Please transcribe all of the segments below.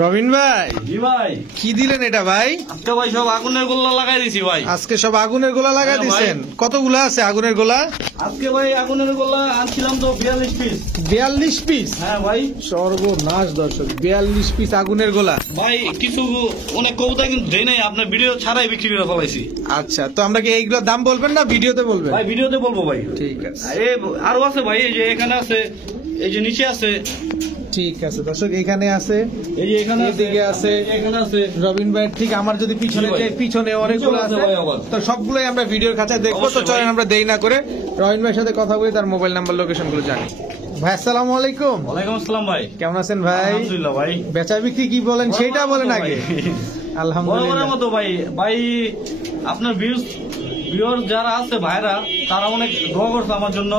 রবিন ভাই, জি ভাই, কি দিলেন এটা ভাই? আজকে ভাই সব আগুনের গোলা লাগাই দিছি ভাই। আজকে সব আগুনের গোলা লাগাই হ্যাঁ দিছেন? কতগুলা আছে আগুনের গোলা? আজকে ভাই আগুনের গোলা আনছিলাম তো 42 পিস। 42 পিস? হ্যাঁ ভাই। সর্বনাশ দর্শক, 42 পিস আগুনের গোলা। ভাই কিছু অনেক কবুতর কিন্তু দেই নাই, আপনার ভিডিও ছাড়াই বিক্রি করে ফেলাইছি। আচ্ছা, তো আমরা কি এইগুলোর দাম বলবেন না ভিডিওতে বলবেন? ভাই ভিডিওতে বলবো ভাই। ঠিক আছে, আরো আছে ভাই, এই যে এখানে আছে, এই যে নিচে আছে, ঠিক আছে দর্শক, এখানে আছে, এই যে এখানে আছে, এদিকে আছে, এখানে আছে। রবিন ভাই ঠিক আমার যদি পিছনে জি ভাই। যাই, পিছনে অনেকগুলো পিছনে আছে, আছে ভাই আবার। তো সবগুলোই আমরা ভিডিওর খাঁচায় দেখবো। তো অবশ্যই চলেন ভাই। আমরা দেরি না করে রবিন ভাইয়ের সাথে কথা বলি, তার মোবাইল নাম্বার লোকেশন গুলো জানি। ভাই আসসালামু আলাইকুম। ওয়ালাইকুম আসসালাম ভাই। কেমন আছেন ভাই? আলহামদুলিল্লাহ ভাই। বেচা বিক্রি কি বলেন সেটা বলেন আগে। বরাবরের আলহামদুলিল্লাহ। মতো ভাই। ভাই আপনার ভিউয়ার যারা আছে ভাইরা, তারা অনেক দোয়া করছে আমার জন্য।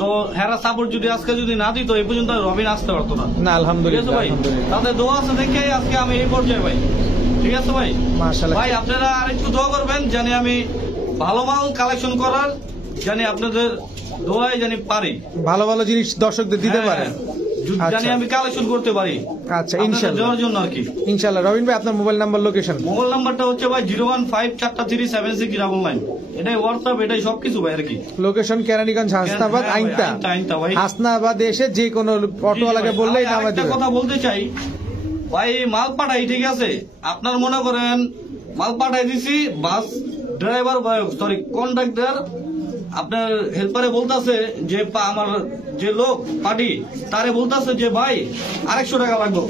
তো হেরা সাপোর্ট যদি আজকে যদি না দিত, এই পর্যন্ত রবিন আসতে পারতো না। না ঠিক আছে আলহামদুলিল্লাহ, ভাই, আলহামদুলিল্লাহ। তাদের দোয়া আছে দেখে আজকে আমি এই পর্যায়ে ভাই। ঠিক আছে ভাই। মাশাআল্লাহ। ভাই আপনারা আরেকটু দোয়া করবেন, জানি আমি ভালো মাল কালেকশন করার, জানি আপনাদের দোয়ায় জানি পারি ভালো ভালো জিনিস দর্শকদের দিতে হ্যাঁ, পারেন। জানি আচ্ছা। আমি কালেকশন করতে পারি। আচ্ছা, আপনাদের ইনশাআল্লাহ দেওয়ার জন্য আর কি। ইনশাআল্লাহ। রবিন ভাই আপনার মোবাইল নাম্বার লোকেশন? মোবাইল নাম্বারটা হচ্ছে ভাই 015437699। এটাই হোয়াটসঅ্যাপ, এটাই সবকিছু ভাই আর কি। লোকেশন কেরানীগঞ্জ, হাসনাবাদ, হ্যাঁ ভাই, আইনতা। আইনতা ভাই। হাসনাবাদে এসে যে কোনো অটোওয়ালাকে বললেই আমি নামা আরেকটা দিবে। কথা বলতে চাই ভাই, মাল পাঠাই ঠিক আছে, আপনার মনে করেন মাল পাঠাই দিছি, বাস ড্রাইভার সরি কন্ডাক্টর আপনার হেল্পারে বলতাছে যে আমার যে লোক পার্টি তারে বলতাছে যে ভাই 250 টাকা লাগবে।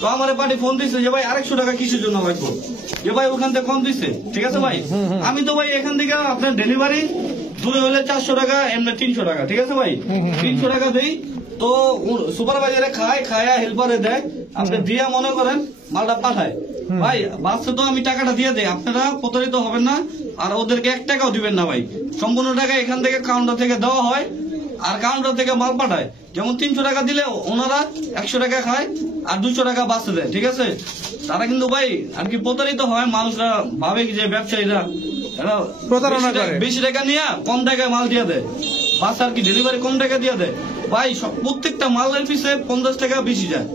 তো আমার পার্টি ফোন দিছে যে ভাই 250 টাকা কিসের জন্য লাগবে, যে ভাই ওখান থেকে কম দিছে। ঠিক আছে ভাই, আমি তো ভাই এখান থেকে আপনার ডেলিভারি দূরে হলে 400 টাকা, এমনি 300 টাকা। ঠিক আছে ভাই, 300 টাকা দেই। তো সুপারভাইজারে খায়া হেল্পারে দেয়, আপনি দিয়া মনে করেন মালটা পাঠায়। ভাই বাসে তো আমি টাকাটা দিয়ে দেয়, আপনারা প্রতারিত হবেন না, আর ওদেরকে 1 টাকাও দিবেন না ভাই। সম্পূর্ণ টাকা এখান থেকে কাউন্টার থেকে দেওয়া হয়, আর কাউন্টার থেকে মাল পাঠায়। যেমন 300 টাকা দিলে ওনারা 100 টাকা খায়, আর 200 টাকা বাসে দেয়। ঠিক আছে, তারা কিন্তু ভাই আর কি প্রতারিত হয়। মানুষরা ভাবে কি যে ব্যবসায়ীরা এরা প্রতারণা করে। বেশি টাকা নিয়ে কম টাকায় মাল দিয়ে দেয়, বাস আর কি ডেলিভারি কম টাকা দিয়ে দেয়। ভাই প্রত্যেকটা মালের পিছে 50 টাকা বেশি যায়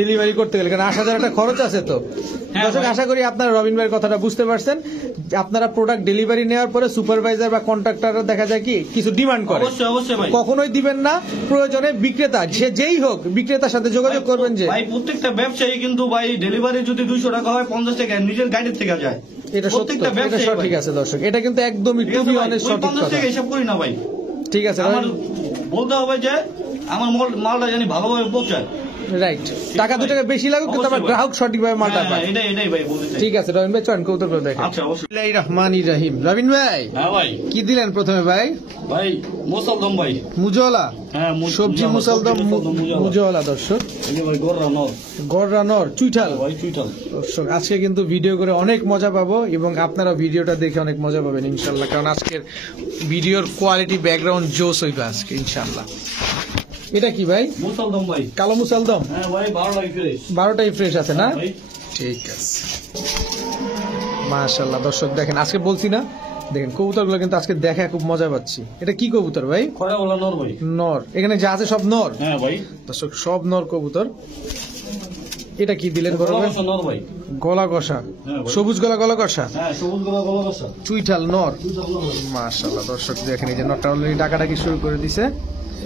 ডেলিভারি করতে গেলে, কারণ 80,000 একটা খরচ আছে। তো হ্যাঁ দর্শক, ভাই। আশা করি আপনারা রবিন ভাইয়ের কথাটা বুঝতে পারছেন। আপনারা প্রোডাক্ট ডেলিভারি নেওয়ার পরে সুপারভাইজার বা কন্ট্রাক্টর দেখা যায় কি কিছু ডিমান্ড করে, অবশ্যই অবশ্যই ভাই। কখনোই দিবেন না। প্রয়োজনে বিক্রেতা সে যেই হোক, বিক্রেতার সাথে যোগাযোগ করবেন যে ভাই প্রত্যেকটা ব্যবসায়ী কিন্তু ভাই ডেলিভারি যদি 200 টাকা হয়, 50 টাকা নিজের গাড়ির থেকে যায়। এটা সত্য, প্রত্যেকটা এটা ব্যবসায়ী সঠিক ভাই। আছে দর্শক, এটা কিন্তু একদমই ঠিক টু আছে বি ভাই, অনেস্ট ওই সঠিক 50 কথা। টাকা হিসাব করি না ভাই। ঠিক আছে, আমার বলতে হবে যে আমার মালটা জানি ভালোভাবে পৌঁছায়। রাইট। টাকা 2 টাকা বেশি লাগুক, কিন্তু আমার অবশ্যই ভাই। গ্রাহক সঠিকভাবে মালটা হ্যাঁ, পায়। এটাই ভাই বলতে চাই। ঠিক আছে রবিন ভাই, চয়ন কৌতুক করে দেখেন। আচ্ছা অবশ্যই। বিসমিল্লাহির রহমানির রহিম। রবিন ভাই হ্যাঁ ভাই। কি দিলেন প্রথমে ভাই? ভাই মুসালদম ভাই। মুজলা হ্যাঁ সবজি মুসালদম, মুজলা দর্শক। এই যে ভাই গররা নর। গড়রা নর চুইঠাল। ভাই চুইটাল। দর্শক আজকে কিন্তু ভিডিও করে অনেক মজা পাবো, এবং আপনারা ভিডিওটা দেখে অনেক মজা পাবেন ইনশাল্লাহ, কারণ আজকের ভিডিওর কোয়ালিটি ব্যাকগ্রাউন্ড জোস হইবে আজকে ইনশাল্লাহ। এটা কি ভাই? মুসালদম ভাই। কালো মুসালদম? হ্যাঁ ভাই 12 টাকা ফ্রেশ। 12টাই ফ্রেশ আছে না? ভাই ঠিক আছে, মাশাআল্লাহ। দর্শক দেখেন, আজকে বলছি না, দেখেন কবুতরগুলো কিন্তু আজকে দেখা খুব মজা পাচ্ছি। এটা কি কবুতর ভাই? খয়রাওয়ালা নর ভাই। নর। এখানে যা আছে সব নর? হ্যাঁ ভাই। দর্শক সব নর কবুতর। এটা কি দিলেন বড় ভাই? গলা নর ভাই। গলা কষা, হ্যাঁ ভাই। সবুজ গলা, গলা কষা, হ্যাঁ সবুজ গলা কষা। চুইঠাল নর। চুইটাল নর ভাই। মাশাআল্লাহ দর্শক দেখেন, এই যে নরটা অলরেডি ডাকাডাকি শুরু করে দিছে।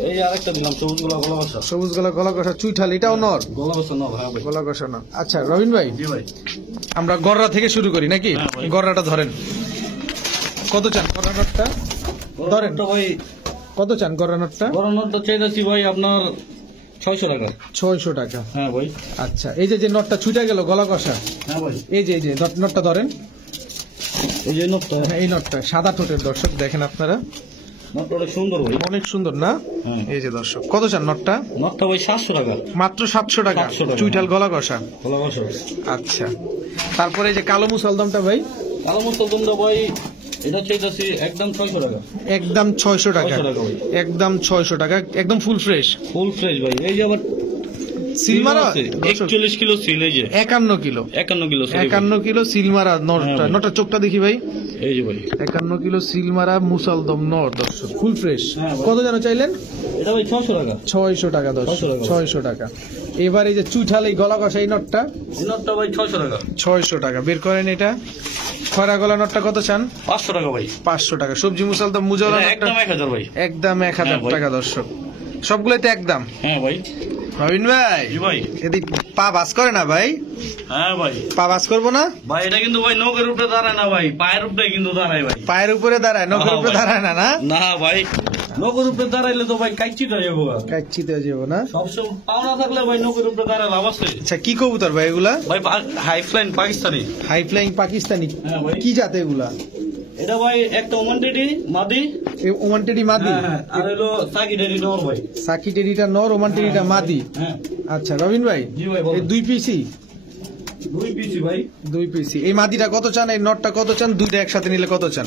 এই আরেকটা দিলাম সবুজ গলা কষা। সবুজ গলা, গলা কষা, চুইঠাল, এটাও নর? গলা কষা নর। হ্যাঁ ভাই। গলা কষা নর। আচ্ছা রবিন ভাই, জি ভাই। আমরা গররা থেকে শুরু করি নাকি? হ্যাঁ ভাই। গররাটা ধরেন। কত চান গররা নটটা? ধরেন। তো ভাই কত চান গররা নটটা? গরম নরটা চাইতেছি ভাই আপনার 600 টাকা। 600 টাকা। হ্যাঁ ভাই। আচ্ছা, এই যে নটটা ছুটে গেল গলা কষা, হ্যাঁ ভাই। এই যে নটটা ধরেন। এই যে নরটা। এই নটটা সাদা ঠোঁটের দর্শক দেখেন আপনারা, নরটা অনেক সুন্দর ভাই। অনেক সুন্দর না? হ্যাঁ। এই যে দর্শক, কত চান নটটা? নরটা ভাই 700 টাকা। মাত্র 700 টাকা। 700 টাকা। চুইঠাল গলা কষা। গলা কষা। আচ্ছা, তারপরে এই যে কালো মুসালদমটা ভাই? কালো মুসলদমটা ভাই এটা চাইতেছি একদম 600 টাকা। একদম 600 টাকা। 600 টাকা ভাই। একদম 600 টাকা, একদম ফুল ফ্রেশ। ফুল ফ্রেশ ভাই। এই যে আবার সিলমারা 41 কিলো সিল। এই যে 51 কিলো। 51 kilo seal. 51 কিলো সিলমারা নটটা। হ্যাঁ ভাই। নটটার চোখটা দেখি ভাই। এই যে ভাই 51 কিলো সিলমারা মুসালদম নর দর্শক, ফুল ফ্রেশ। হ্যাঁ ভাই। কত যেন চাইলেন? এটা ভাই 600 টাকা। 600 টাকা দর্শক, 600 টাকা। 600 টাকা। এবার এই যে চুঠাল এই গলা কষা এই নটটা এই নটটা ভাই 600 টাকা। 600 টাকা। বের করেন এটা। খরা গলা নটটা কত চান? 500 টাকা ভাই। 500 টাকা। সবজি মুসাল তো মুজালা এটা নটটা একদম 1000 ভাই। একদম 1000 হ্যাঁ ভাই। টাকা দর্শক। সবগুলোই তো একদম। হ্যাঁ ভাই। রবিন ভাই জি ভাই। এদিক পা বাস করে না ভাই? হ্যাঁ ভাই। পা বাস করবো না ভাই এটা কিন্তু ভাই নৌকের উপরে দাঁড়ায় না ভাই, পায়ের উপরে কিন্তু দাঁড়ায় ভাই। পায়ের উপরে দাঁড়ায়, নখের হ্যাঁ উপরে ভাই। দাঁড়ায় না? না না ভাই, নৌকের উপরে দাঁড়াইলে তো ভাই কাইচিটা যাবো। কাচ্চিতে যাবো না? সবসময় পাওনা থাকলে ভাই নৌকের উপরে দাঁড়ায় লাভ আছে। আচ্ছা কি কবুতর ভাই এগুলা? ভাই high flying Pakistani. High flying Pakistani. হ্যাঁ ভাই। কি জাত এগুলা? এটা ভাই একটা ওমানটেডি মাদি। ওমানটেডি মাদি। হ্যাঁ, আর হলো সাকিডেডি নর ভাই। সাকিটেরিটা নর, ওমানটেরিটা মাদি। হ্যাঁ আচ্ছা রবিন ভাই জি ভাই বলুন। এই 2 পিসি? 2 পিসি ভাই। 2 পিসি। এই মাদিটা কত চান? এই নটটা কত চান? দুইটা একসাথে নিলে কত চান?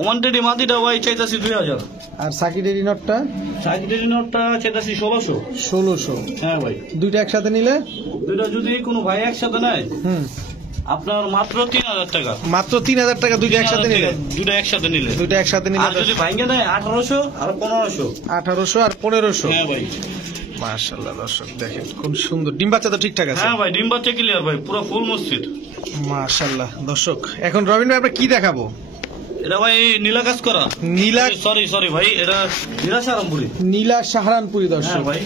ওমানটেডি মাদিটা ভাই চাইতাছি 2000। আর সাকিটেরি নটটা? সাকিডেডি নরটা চাইতাছি 1600। 1600। হ্যাঁ ভাই। দুইটা একসাথে নিলে? দুইটা যদি কোনো ভাই একসাথে নেয় হুম আপনার মাত্র 3000 টাকা। মাত্র 3000 টাকা দুইটা একসাথে নিলে? দুইটা একসাথে নিলে। দুইটা একসাথে নিলে আর যদি ভাঙ্গে নেয় 1800 আর 1500। 1800 আর 1500। হ্যাঁ ভাই। মাশাআল্লাহ দর্শক দেখেন খুব সুন্দর। ডিম বাচ্চা তো ঠিকঠাক আছে? হ্যাঁ ভাই ডিম বাচ্চা ক্লিয়ার ভাই, পুরো ফুল মসজিদ। মাশাআল্লাহ দর্শক এখন রবিন ভাই আমরা কি দেখাবো? এটা ভাই নীলা কাজ করা। নীলা সরি ভাই, এটা নীলা সারামপুরি। নীলা সাহারানপুরি দর্শক। হ্যাঁ ভাই।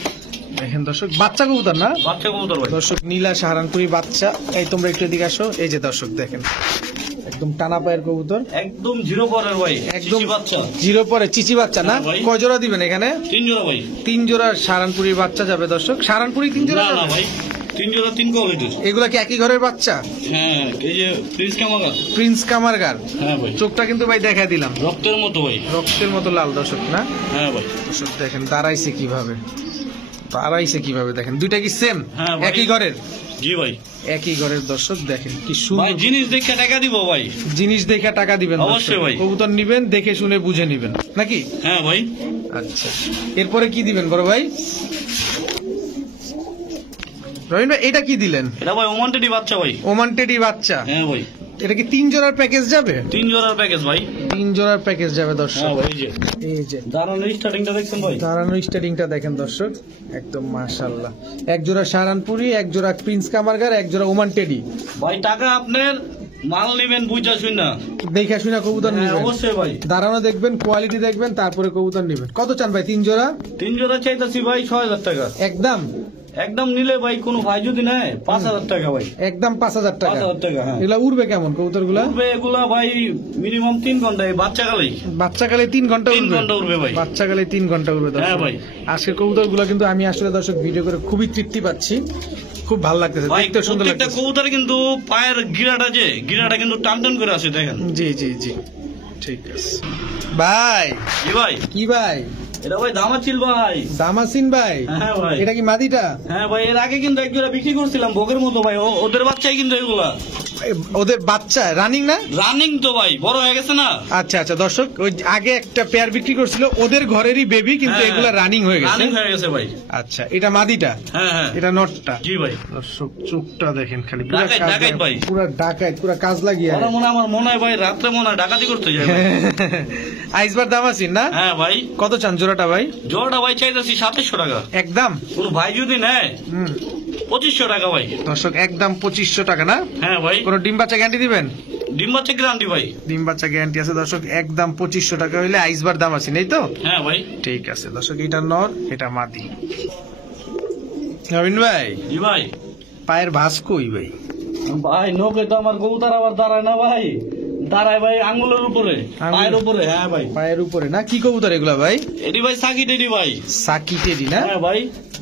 দেখেন দর্শক বাচ্চা কবুতর না? বাচ্চা কবুতর ভাই। দর্শক নীলা সাহারানপুরি বাচ্চা। এই তোমরা একটু এদিকে আসো। এই যে দর্শক দেখেন একদম টানা পায়ের কবুতর, একদম 0 পরের ভাই, একদম চিচি বাচ্চা। জিরো পরে চিচি বাচ্চা না? হ্যাঁ ভাই। কয় জোড়া দিবেন এখানে? 3 জোড়া ভাই। 3 জোড়া সাহারানপুরি বাচ্চা যাবে দর্শক। সাহারানপুরি 3 জোড়া না না যাবে? ভাই, 3 জোড়া 3 কোয়ালিটির। এগুলা কি একই ঘরের বাচ্চা? হ্যাঁ এই যে প্রিন্স কামাগার। প্রিন্স কামারগার। হ্যাঁ ভাই। চোখটা কিন্তু ভাই দেখাই দিলাম, রক্তের মতো ভাই। রক্তের মতো লাল দর্শক না? হ্যাঁ ভাই। দর্শক দেখেন দাঁড়াইছে কিভাবে, দাঁড়াইছে কিভাবে দেখেন। দুইটা কি সেম? হ্যাঁ ভাই। একই ঘরের? জি ভাই। একই ঘরের দর্শক দেখেন কি ভাই সুন্দর। জিনিস দেখে টাকা দিব ভাই। জিনিস দেখে টাকা দিবেন দর্শক। অবশ্যই ভাই। কবুতর নিবেন দেখে শুনে বুঝে নিবেন নাকি? হ্যাঁ ভাই। আচ্ছা এরপরে কি দিবেন বড় ভাই? রবিন ভাই এটা কি দিলেন? এটা ভাই ওমানটেডি বাচ্চা ভাই। ওমানটেডি বাচ্চা। হ্যাঁ ভাই। এটা কি 3 জোড়ার প্যাকেজ যাবে? 3 জোড়ার প্যাকেজ ভাই। 3 জোড়ার প্যাকেজ যাবে হ্যাঁ দর্শক। ভাই। এই যে এই যে দাঁড়ানোর স্টার্টিংটা দেখছেন ভাই। দাঁড়ানো স্টার্টিংটা দেখেন দর্শক একদম মাশাআল্লাহ। এক জোড়া সাহারানপুরি, এক জোড়া প্রিন্স কামারগার, এক জোড়া ওমান টেডি। ভাই টাকা আপনার মাল নেবেন বুঝা শুন না, দেখে শুনে কবুতর হ্যাঁ, নেবেন। অবশ্যই ভাই। দাঁড়ানো দেখবেন, কোয়ালিটি দেখবেন, তারপরে কবুতর নেবেন। কত চান ভাই 3 জোড়া? 3 জোড়া চাইতাছি ভাই 6000 টাকা। একদম একদম নিলে ভাই কোনো ভাই যদি নেয় 5000 টাকা ভাই। একদম 5000 টাকা। 5000 টাকা। হ্যাঁ এগুলা উড়বে কেমন কবুতর গুলা? উঠবে এগুলা ভাই মিনিমাম 3 ঘন্টা, এই বাচ্চাকালেই বাচ্চাকালে 3 ঘন্টা 3 উড়বে? ঘন্টা উঠবে ভাই। বাচ্চাকালে 3 ঘন্টা উড়বে দর্শক। হ্যাঁ ভাই। আজকের কবুতর গুলা কিন্তু আমি আসলে দর্শক ভিডিও করে খুবই তৃপ্তি পাচ্ছি, খুব ভালো লাগতেছে, ভাই দেখতে সুন্দর প্রত্যেকটা লাগতেছে। কবুতর কিন্তু পায়ের গিরাটা কিন্তু টান টান করে আছে দেখেন। জি জি জি ঠিক আছে ভাই। জি ভাই। কি ভাই? এটা ভাই দামাচিল ভাই। দামাসিন ভাই? হ্যাঁ ভাই। এটা কি মাদিটা? হ্যাঁ ভাই, এর আগে কিন্তু এক জোড়া বিক্রি করছিলাম ভোগের মতো ভাই, ওদের বাচ্চাই কিন্তু এগুলা ওদের বাচ্চা রানিং না? রানিং তো ভাই, বড় হয়ে গেছে না। আচ্ছা আচ্ছা দর্শক, ওই আগে একটা পেয়ার বিক্রি করছিল ওদের ঘরেরই বেবি, কিন্তু হ্যাঁ, এগুলা রানিং হয়ে গেছে। রানিং হয়ে গেছে ভাই। আচ্ছা এটা মাদিটা, হ্যাঁ হ্যাঁ। এটা নটটা। জি ভাই। দর্শক চোখটা দেখেন খালি, ডাকাইত, ডাকাইত ভাই। পুরো ডাকাইত, পুরো কাজ লাগিয়ে। ওরা আমার মনে হয় ভাই রাত্রে মনে হয় ডাকাতি করতে যায় ভাই। আইসবার দামাসিন না? হ্যাঁ ভাই। কত চান জোড়াটা ভাই? জোড়াটা ভাই চাইতেছি 2700 টাকা। একদম? কোন ভাই যদি নেয় হুম 2500 টাকা ভাই। দর্শক একদম 2500 টাকা না? হ্যাঁ ভাই। কোন ডিম বাচ্চা গ্যারান্টি দিবেন? ডিম বাচ্চা গ্যারান্টি ভাই। ডিম বাচ্চা গ্যারান্টি আছে দর্শক। একদম 2500 টাকা হইলে আইসবার দাম আছে, নেই তো? হ্যাঁ ভাই। ঠিক আছে দর্শক, এটা নর এটা মাদি। নবীন ভাই জি ভাই। পায়ের ভাঁজ কই ভাই? ভাই নৌকে তো আমার কবুতর আবার দাঁড়ায় না ভাই, দাঁড়ায় ভাই আঙ্গুলের উপরে, পায়ের উপরে। হ্যাঁ ভাই। পায়ের উপরে না? কি কবুতর এগুলা ভাই? এটি ভাই সাকি টেডি ভাই। সাকি টেডি না? হ্যাঁ ভাই।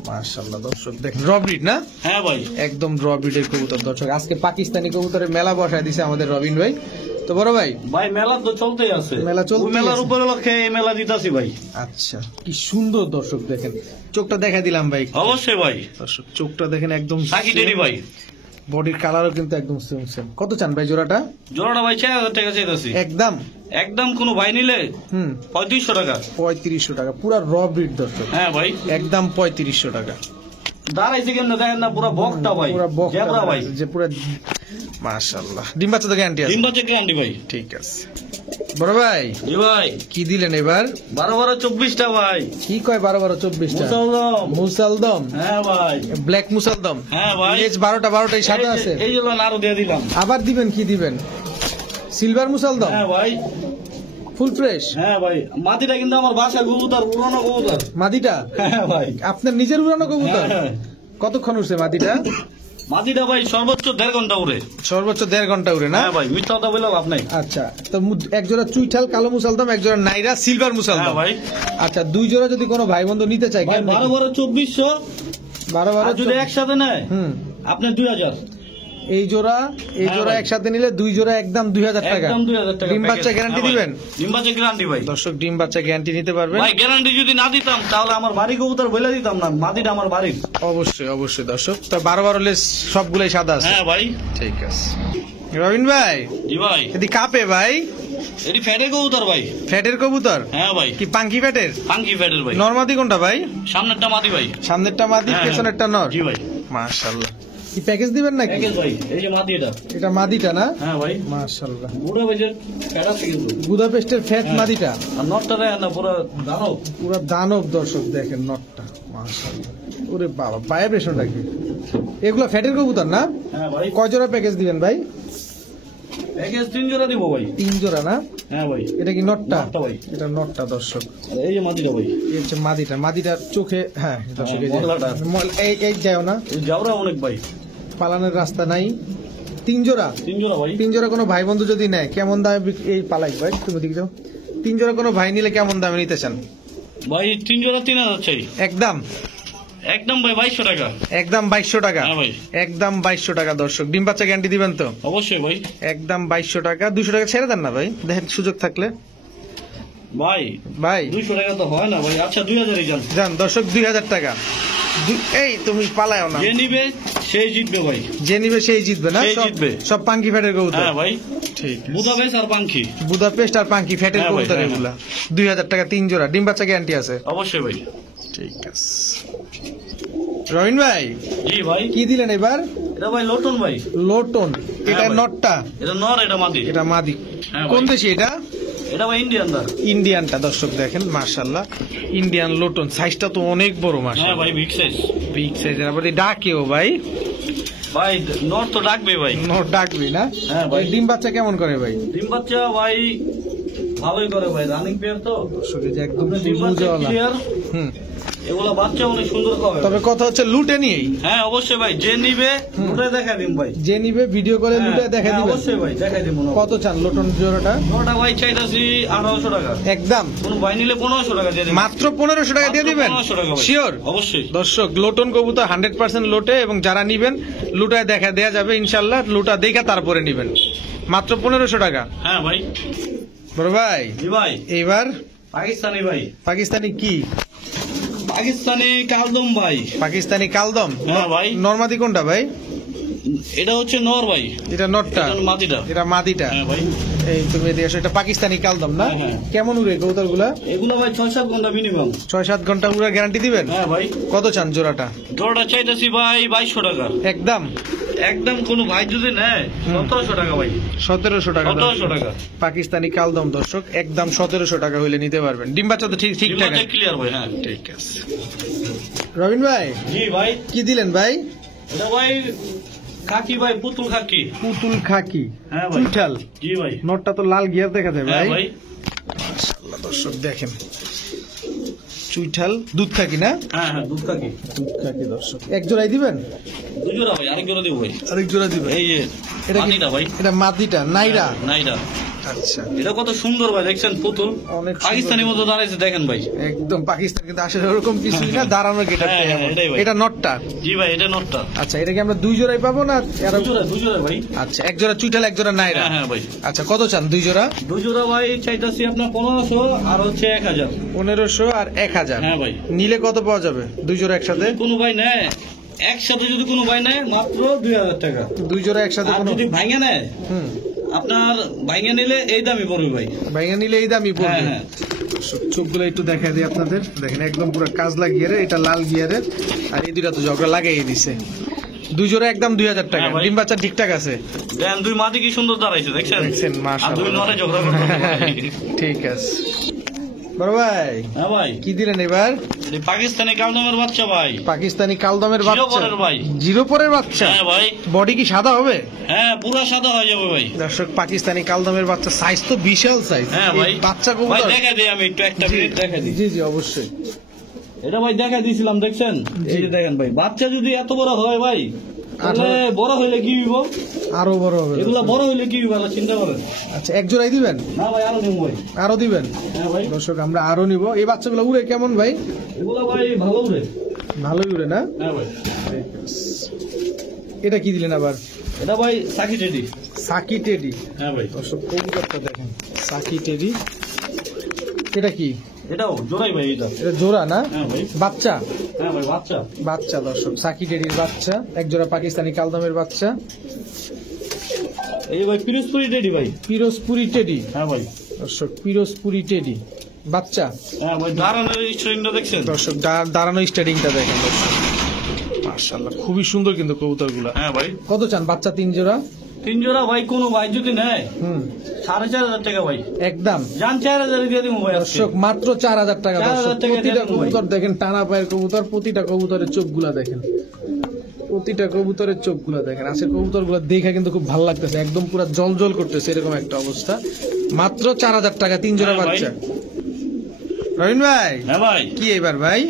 মাশাআল্লাহ দর্শক দেখেন, রবিড না? হ্যাঁ ভাই। একদম রবিডের কবুতর দর্শক। আজকে পাকিস্তানি কবুতরের মেলা বসায় দিছে আমাদের রবিন ভাই। তো বড় ভাই ভাই মেলা তো চলতেই আছে, মেলা চলতেই ওই মেলার আছে। উপরে লক্ষ্যে এই মেলা দিতাছি ভাই। আচ্ছা কি সুন্দর দর্শক দেখেন, চোখটা দেখা দিলাম ভাই। অবশ্যই ভাই। দর্শক চোখটা দেখেন একদম সাকি টেডি ভাই। বডির কালারও কিন্তু একদম সেম সেম। কত চান ভাই জোড়াটা? জোড়াটা ভাই 6000 টাকা চাইতাছি। একদম? একদম কোনো ভাই নিলে হুম 3500 টাকা। 3500 টাকা পুরা রবিড দর্শক। হ্যাঁ ভাই। একদম 3500 টাকা। দাঁড়াইছে কেন দেখেন না, পুরা বকটা ভাই, পুরা বকটা জেব্রা ভাই। যে পুরা মাশাআল্লাহ, ডিম বাচ্চা তো গ্যারান্টি আছে। ডিম বাচ্চা গ্যারান্টি ভাই। ঠিক আছে বড় ভাই, জি ভাই, কি দিলেন এবার? 12-12-24টা ভাই। কি কয় 12-12-24টা? মুসালদম। মুসালদম, হ্যাঁ ভাই, ব্ল্যাক মুসালদম। হ্যাঁ ভাই, এজ 12টাই সাদা আছে। এই যে আরো দিয়ে দিলাম। আবার দিবেন, কি দিবেন? সিলভার মুসালদম, হ্যাঁ ভাই, ফুল ফ্রেশ। হ্যাঁ ভাই, মাটিটা কিন্তু আমার বাসা কবুতর, পুরনো কবুতর। মাদিটা হ্যাঁ ভাই, আপনার নিজের উড়ানো কবুতর? হ্যাঁ। কতক্ষণ উঠছে মাদিটা? মাটিটা ভাই সর্বোচ্চ 1.5 ঘন্টা উড়ে। সর্বোচ্চ 1.5 ঘন্টা উড়ে না? হ্যাঁ ভাই, মিথ্যা কথা বললাম আপনাকে। আচ্ছা, তো এক জোড়া চুইঠাল কালো মুসালদম, এক জোড়া নাইরা সিলভার হ্যাঁ মুসালদম। ভাই, আচ্ছা, দুই জোড়া যদি কোনো ভাই বন্ধু নিতে চায়, ভাই কেমনে কি? 12-12-2400, 12 আর যদি একসাথে নেয় আপনার 2000। এই জোড়া হ্যাঁ ভাই। একসাথে নিলে দুই জোড়া একদম 2000 টাকা। একদম 2000 টাকা। ডিম বাচ্চা গ্যারান্টি দিবেন? ডিম বাচ্চা গ্যারান্টি ভাই। দর্শক, ডিম বাচ্চা গ্যারান্টি নিতে পারবেন। ভাই গ্যারান্টি যদি না দিতাম তাহলে আমার বাড়ি কবুতর বলে দিতাম না, মাটিটা আমার বাড়ির। অবশ্যই দর্শক, তো 12 লেস সবগুলাই সাদা আছে। হ্যাঁ ভাই, ঠিক আছে রবিন ভাই, জি ভাই, এদি কাপে ভাই, এটি ফ্যাটের কবুতর ভাই। ফ্যাটের কবুতর? হ্যাঁ ভাই, কি পাঙ্কি ফ্যাটের? পাঙ্কি ফ্যাটের ভাই। নরমাদি কোনটা ভাই? সামনেরটা মাটি ভাই। সামনেরটা মাদি, হ্যাঁ, পেছনেরটা নর? জি ভাই। মাশাআল্লাহ, কি প্যাকেজ দিবেন নাকি? প্যাকেজ ভাই, এই যে মাটি এটা। এটা মাদিটা না? হ্যাঁ ভাই, মাশাআল্লাহ, বুড়ো বাজের ফ্যাট আছে কিন্তু। বুদাপেস্টের ফ্যাট হ্যাঁ। মাদিটা, আর নটটা দেয় না, পুরো দানব। পুরো দানব। দর্শক দেখেন নটটা, মাশাআল্লাহ, ওরে বাবা, ভাইব্রেশনটা কি! এগুলো ফ্যাটের কবুতর না? হ্যাঁ ভাই, কয় জোড়া প্যাকেজ দিবেন ভাই? প্যাকেজ 3 জোড়া দিব ভাই। 3 জোড়া না? হ্যাঁ ভাই, এটা কি নটটা? নটটা ভাই। এটা নটটা দর্শক। আর এই যে মাটিটা ভাই, এই হচ্ছে মাদিটার চোখে, হ্যাঁ দর্শক, এই যে মহলাটা। এই যাও না, এই যাওরা অনেক ভাই। পালানোর রাস্তা নাই। 3 জোড়া? 3 জোড়া ভাই। 3 জোড়া কোনো ভাই বন্ধু যদি নেয় কেমন দামে এই পালাই ভাই? তুমি দিকে যাও। 3 জোড়া কোনো ভাই নিলে কেমন দামে নিতে চান? ভাই 3 জোড়া 3000 চাই। একদম একদম ভাই 2200 টাকা। একদম 2200 টাকা? হ্যাঁ ভাই, একদম 2200 টাকা দর্শক। ডিম বাচ্চা গ্যারান্টি দিবেন তো? অবশ্যই ভাই। একদম 2200 টাকা। 200 টাকা ছেড়ে দেন না ভাই, দেখেন সুযোগ থাকলে। ভাই ভাই 200 টাকা তো হয় না ভাই। আচ্ছা 2000-ই যান। যান দর্শক, 2000 টাকা। এই তুমি পালাও না, যে নিবে সেই জিতবে ভাই। যে নিবে সেই জিতবে না? সেই জিতবে। সব পাঙ্কি ফ্যাটের কবুতর? হ্যাঁ ভাই, ঠিক আছে। বুদাপেস্ট আর পাঙ্কি। বুদাপেস্ট আর পাঙ্কি ফ্যাটের হ্যাঁ ভাই, কবুতর হ্যাঁ, এগুলা। 2000 টাকা 3 জোড়া, ডিম বাচ্চা গ্যারান্টি আছে? অবশ্যই ভাই। ঠিক আছে রবিন ভাই, জি ভাই, কি দিলেন এবার? এটা ভাই লোটন ভাই। লোটন, এটা ভাই। নটটা? এটা নর, এটা মাদি। এটা মাদি। হ্যাঁ ভাই। কোন দেশি এটা? এটা ভাই ইন্ডিয়ান দা। ইন্ডিয়ানটা দর্শক দেখেন, মাশাআল্লাহ, ইন্ডিয়ান লোটন। সাইজটা তো অনেক বড়, হ্যাঁ মাশাআল্লাহ, ভাই, বিগ সাইজ। বিগ সাইজের। আবার এই ডাকেও ভাই? ভাই নর তো ডাকবে ভাই। নট ডাকবি না? হ্যাঁ ভাই। এই ডিম বাচ্চা কেমন করে ভাই? ডিম বাচ্চা ভাই ভালোই করে ভাই, রানিং পেয়ার তো। দর্শক এই যে একদম আপনার ডিম বাচ্চা মুজওয়ালা। ক্লিয়ার। হুম, এগুলো বাচ্চা অনেক সুন্দর হবে। তবে কথা হচ্ছে লুটে নিয়েই। হ্যাঁ অবশ্যই ভাই, যে নিবে ওটা দেখা দিন ভাই। যে নিবে ভিডিও করে লুটে দেখা হ্যাঁ, দিবেন। অবশ্যই ভাই, দেখা দিব। কত চান লোটন জোড়াটা? ওটা ভাই চাইতাছি 1800 টাকা। একদম কোন ভাই নিলে 1500 টাকা দিয়ে দিন। মাত্র 1500 টাকা দিয়ে দিবেন? 1500 টাকা ভাই। শিওর? অবশ্যই। দর্শক, লোটন কবুতর 100% লোটে, এবং যারা নিবেন লুটায় দেখা দেয়া যাবে ইনশাল্লাহ। লুটা দেখা তারপরে নিবেন, মাত্র 1500 টাকা। হ্যাঁ ভাই। বড় ভাই, জি ভাই, এইবার পাকিস্তানি ভাই। পাকিস্তানি কি? পাকিস্তানি কালদম ভাই। পাকিস্তানি কালদম? হ্যাঁ ভাই। নরমাদি কোনটা ভাই? এটা হচ্ছে নর ভাই। এটা নটটা? এটা মাদিটা। এটা মাদিটা? হ্যাঁ ভাই। এই তুমি এদিকে আসো, এটা পাকিস্তানি কালদম না? হ্যাঁ, হ্যাঁ। কেমন উড়ে কবুতর গুলা? এগুলো ভাই 6-7 ঘন্টা মিনিমাম। 6-7 ঘন্টা উড়ার গ্যারান্টি দিবেন? হ্যাঁ ভাই। কত চান জোড়াটা? জোড়াটা চাইতাছি ভাই 2200 টাকা। একদম একদম কোন ভাই যদি নেয় 1700 টাকা ভাই। 1700 টাকা? 1700 টাকা। পাকিস্তানি কালদম দর্শক, একদম 1700 টাকা হইলে নিতে পারবেন। ডিম বাচ্চা তো ঠিকঠাক আছে? ক্লিয়ার ভাই। হ্যাঁ ঠিক আছে রবিন ভাই, জি ভাই। কি দিলেন ভাই? এটা ভাই খাকি ভাই, পুতুল খাকি। পুতুল খাকি? হ্যাঁ ভাই। চুইঠাল? জি ভাই। নটটা তো লাল গিয়ার দেখা যায় হ্যাঁ ভাই। ভাই। মাশাআল্লাহ দর্শক দেখেন, চুইঠাল দুধ খাকি না? হ্যাঁ হ্যাঁ, দুধ খাকি। দুধ খাকি দর্শক। এক জোড়াই দিবেন? 2 জোড়া ভাই, আরেক জোড়া দিব ভাই। আরেক জোড়া দিবেন? এই যে এটা কি? মাদিটা ভাই। এটা মাদিটা নাইরা? নাইরা। আচ্ছা, এটা কত সুন্দর ভাই, দেখছেন পুতুল? অনেক সুন্দর। পাকিস্তানি মতো দাঁড়াইছে দেখেন ভাই। একদম পাকিস্তান, কিন্তু আসলে ওরকম কিছুই না, দাঁড়ানোর গেটারটা হ্যাঁ, হ্যাঁ, এমন। এটাই ভাই। এটা নটটা? জি ভাই, এটা নটটা। আচ্ছা, এটা কি আমরা 2 জোড়াই পাবো না? 2 জোড়া ভাই। আচ্ছা, এক জোড়া চুইঠাল, এক জোড়া নাইরা? হ্যাঁ হ্যাঁ ভাই। আচ্ছা, কত চান 2 জোড়া? 2 জোড়া ভাই চাইতাছি আপনার 1500 আর হচ্ছে 1000। 1500 আর 1000? হ্যাঁ ভাই। নিলে কত পাওয়া যাবে 2 জোড়া একসাথে? কোনো ভাই নেয় একসাথে, যদি কোনো ভাই নেয় মাত্র 2000 টাকা। 2 জোড়া একসাথে আর কোনো? যদি ভাঙে নেয়, হুম, আপনার ভাঙে নিলে এই দামই পড়বে ভাই। ভাইয়া নিলে এই দামই পড়বে? হ্যাঁ, চোখগুলো একটু দেখা দিই আপনাদের, দেখেন একদম পুরো কাজলা গিয়ারে, এটা লাল গিয়ারে, আর এই দুইটা তো ঝগড়া লাগাই দিছে। দুই জোড়া একদম 2000 টাকা। হ্যাঁ ভাই। ডিম বাচ্চা ঠিকঠাক আছে? দেন দুই মাটি কি সুন্দর দাঁড়াইছে দেখছেন? দেখছেন, আর মাশাআল্লাহ। দুই নরে ঝগড়া করতে ভাই। ঠিক আছে বড় ভাই, হ্যাঁ ভাই, কি দিলেন এবার? এই পাকিস্তানি কালদমের বাচ্চা ভাই। পাকিস্তানি কালদমের জিরো বাচ্চা, পরের ভাই। জিরো পরের বাচ্চা। হ্যাঁ ভাই, বডি কি সাদা হবে? হ্যাঁ পুরো সাদা হয়ে যাবে ভাই। দর্শক পাকিস্তানি কালদমের বাচ্চা, সাইজ তো বিশাল সাইজ। হ্যাঁ ভাই, বাচ্চা ভাই কবুতর। দেখা দিই আমি একটু একটা মিনিট দেখা দিই। জি জি অবশ্যই। এটা ভাই দেখা দিয়েছিলাম দেখছেন? এই যে দেখেন ভাই, বাচ্চা যদি এত বড় হয় ভাই, তাহলে বড় হইলে কি হইব? আরো বড় হবে। এগুলা বড় হইলে কি হইব চিন্তা করেন। আচ্ছা এক জোড়াই দিবেন? না ভাই আরো নিব ভাই। আরো দিবেন? হ্যাঁ ভাই, দর্শক আমরা আরো নিব। এই বাচ্চাগুলো উড়ে কেমন ভাই? এগুলা ভাই ভালো রে। ভালোই উড়ে না? হ্যাঁ ভাই, এটা কি দিলেন আবার? এটা ভাই সাকি টেডি। Psaki teddy. হ্যাঁ ভাই, দর্শক কবুতরটা দেখেন, সাকি টেডি। এটা কি? এটাও জোড়াই ভাই এটা। এটা জোড়া না? হ্যাঁ ভাই, বাচ্চা? হ্যাঁ ভাই বাচ্চা। বাচ্চা দর্শক, সাকি টেডির বাচ্চা, এক জোড়া পাকিস্তানি কালদমের বাচ্চা। এই ভাই পিরোজপুরি টেডি ভাই। পিরোজপুরি টেডি। হ্যাঁ ভাই, দর্শক পিরোজপুরি টেডি বাচ্চা। হ্যাঁ ভাই, দাঁড়ানোর স্ট্রিংটা দেখছেন? দর্শক দাঁড়ানো স্টার্টিংটা দেখেন দর্শক, মাশাআল্লাহ খুবই সুন্দর কিন্তু কবুতরগুলা। হ্যাঁ ভাই, কত চান বাচ্চা? 3 জোড়া? 3 জোড়া ভাই, কোনো ভাই যদি নেয় হুম 4,500 টাকা ভাই। একদম। জান 4,000 দিয়ে দিব ভাই আজকে। দর্শক মাত্র 4000 টাকা। 4000 দর্শক টাকা প্রতিটা দিয়ে দেবো ভাই। কবুতর দেখেন, টানা পায়ের কবুতর, প্রতিটা কবুতরের চোখগুলা দেখেন, প্রতিটা কবুতরের চোখগুলা দেখেন। আজকে কবুতরগুলা দেখে কিন্তু খুব ভালো লাগতেছে, একদম পুরো জল জল করতেছে, এরকম একটা অবস্থা। মাত্র 4000 টাকা 3 জোড়া হ্যাঁ ভাই। বাচ্চা। রবিন ভাই হ্যাঁ ভাই, কি এবার ভাই?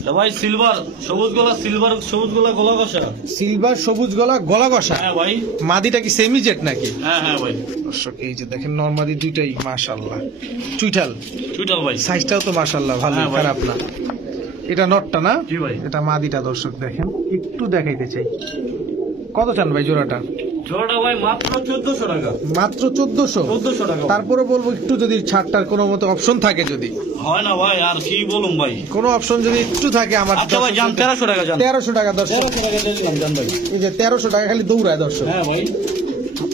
এটা ভাই সিলভার সবুজ গোলা গলা কষা। সিলভার সবুজ গলা কষা। হ্যাঁ ভাই, মাদিটা কি সেমি জেট নাকি? হ্যাঁ হ্যাঁ ভাই, দর্শক এই যে দেখেন নরমাদি দুইটাই মাশাআল্লাহ চুইঠাল। চুইটাল ভাই। সাইজটাও তো মাশাআল্লাহ ভালো, হ্যাঁ ভাই। খারাপ না। এটা নটটা না? জি ভাই, এটা মাদিটা। দর্শক দেখেন, একটু দেখাইতে চাই, কত চান ভাই জোড়াটা? জোড়াটা ভাই মাত্র 1400 টাকা। মাত্র 1400? 1400 টাকা। তারপরে বলবো একটু যদি ছাড়টার কোনো মতো অপশন থাকে, যদি হয় না ভাই, আর কি বলুম ভাই। কোনো অপশন যদি একটু থাকে আমার। আচ্ছা ভাই, জান 1300 টাকা জান। 1300 টাকা দর্শক। 1300 টাকা দিয়ে দিলাম জান ভাই। এই যে 1300 টাকা খালি দৌড়ায় দর্শক। হ্যাঁ ভাই,